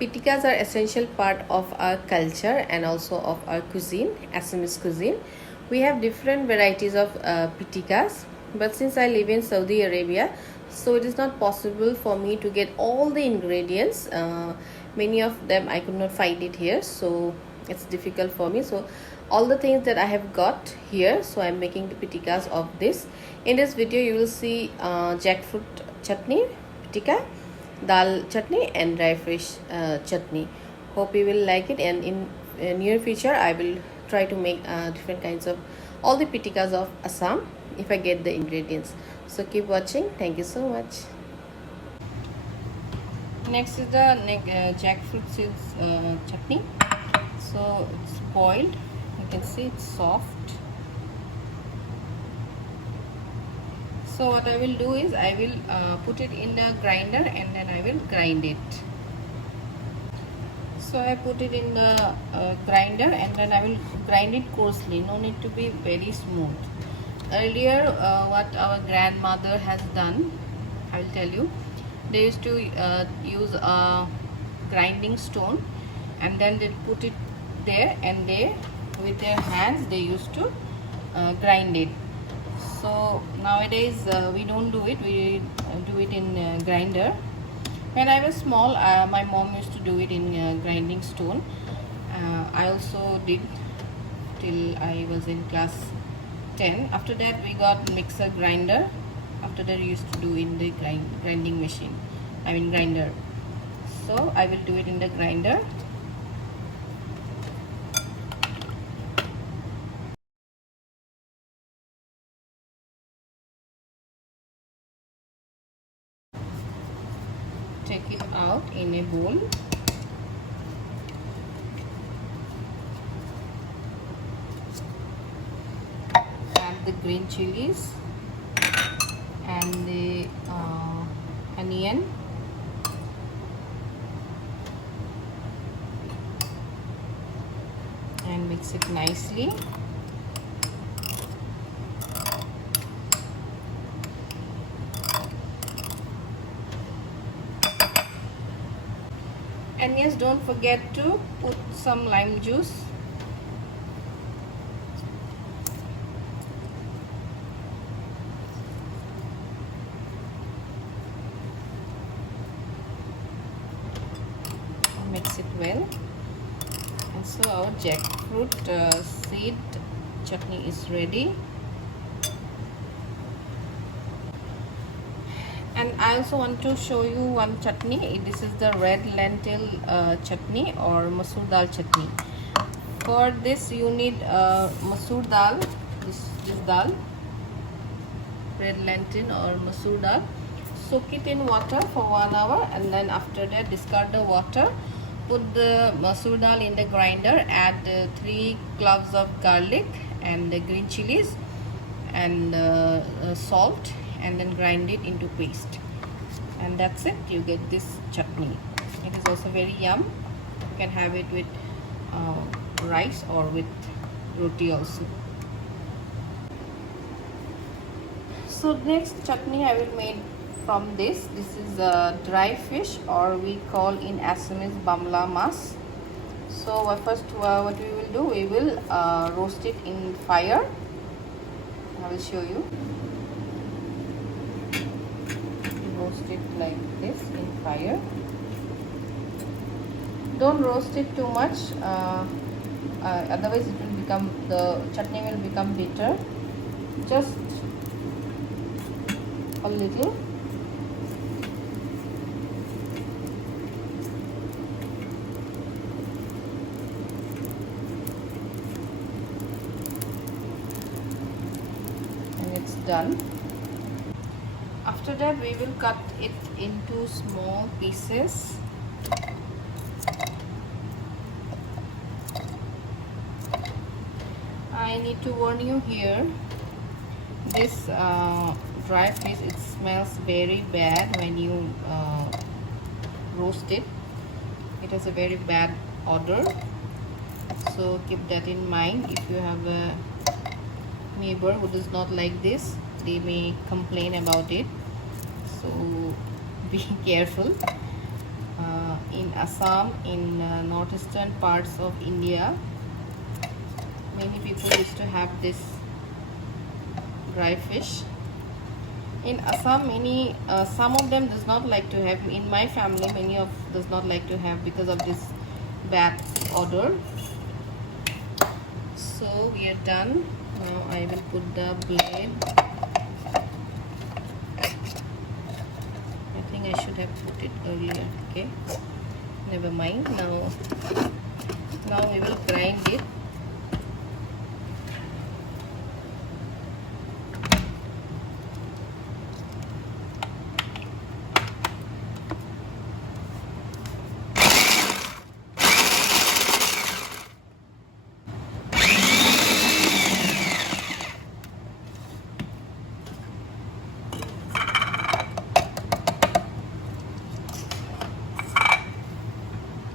Pitikas are essential part of our culture and also of our cuisine, Assamese cuisine. We have different varieties of pitikas, but since I live in Saudi Arabia, so it is not possible for me to get all the ingredients. Many of them I could not find it here, so it's difficult for me. So all the things that I have got here, so I'm making the pitikas of this. In this video, you will see jackfruit chutney pitika, dal chutney and dry fish chutney. Hope you will like it, and in near future I will try to make different kinds of all the pitikas of Assam if I get the ingredients. So keep watching. Thank you so much. Next is the jackfruit seeds chutney. So it's boiled, you can see it's soft. So what I will do is I will put it in the grinder and then I will grind it. So I put it in the grinder and then I will grind it coarsely, no need to be very smooth. Earlier what our grandmother has done, I will tell you, they used to use a grinding stone and then they put it there and they with their hands they used to grind it. So nowadays we don't do it, we do it in grinder. When I was small, my mom used to do it in grinding stone. I also did till I was in class 10. After that we got mixer grinder. After that we used to do in the grinding machine, I mean grinder. So I will do it in the grinder. Take it out in a bowl. Add the green chilies and the onion, and mix it nicely. And yes, don't forget to put some lime juice. Mix it well. And so our jackfruit seed chutney is ready. And I also want to show you one chutney. This is the red lentil chutney or masoor dal chutney. For this you need masoor dal, this dal, red lentil or masoor dal. Soak it in water for 1 hour and then after that discard the water. Put the masoor dal in the grinder, add 3 cloves of garlic and the green chilies and salt, and then grind it into paste. And that's it, you get this chutney. It is also very yum. You can have it with rice or with roti also. So next chutney I will make from this. This is dry fish, or we call in Assamese bamla mas. So first what we will do, we will roast it in fire. I will show you. Roast it like this in fire. Don't roast it too much, otherwise it will become, the chutney will become bitter. Just a little. And it's done. After that we will cut it into small pieces. I need to warn you here, this dry fish, it smells very bad when you roast it. It has a very bad odor, so keep that in mind. If you have a neighbor who does not like this, they may complain about it, so be careful. In Assam, in northeastern parts of India, many people used to have this dry fish. In Assam, many some of them does not like to have. In my family, many of does not like to have because of this bad odor. So we are done. Now I will put the blade. I think I should have put it earlier. Okay, never mind. Now we will grind it.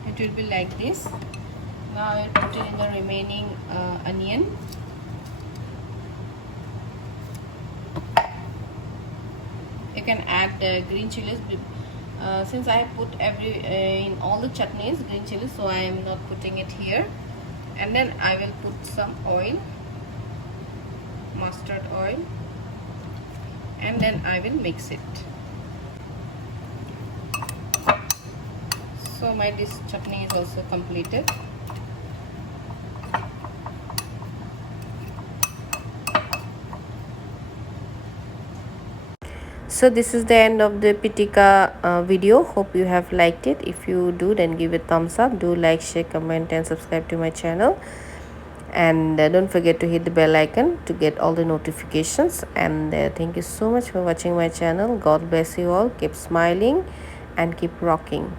It will be like this. Now I will put it in the remaining onion. You can add green chilies. Since I have put in all the chutneys green chilies, so I am not putting it here. And then I will put some oil, mustard oil, and then I will mix it. So this chutney is also completed. So this is the end of the pitika video. Hope you have liked it. If you do, then give it thumbs up. Do like, share, comment and subscribe to my channel. And don't forget to hit the bell icon to get all the notifications. And thank you so much for watching my channel. God bless you all. Keep smiling and keep rocking.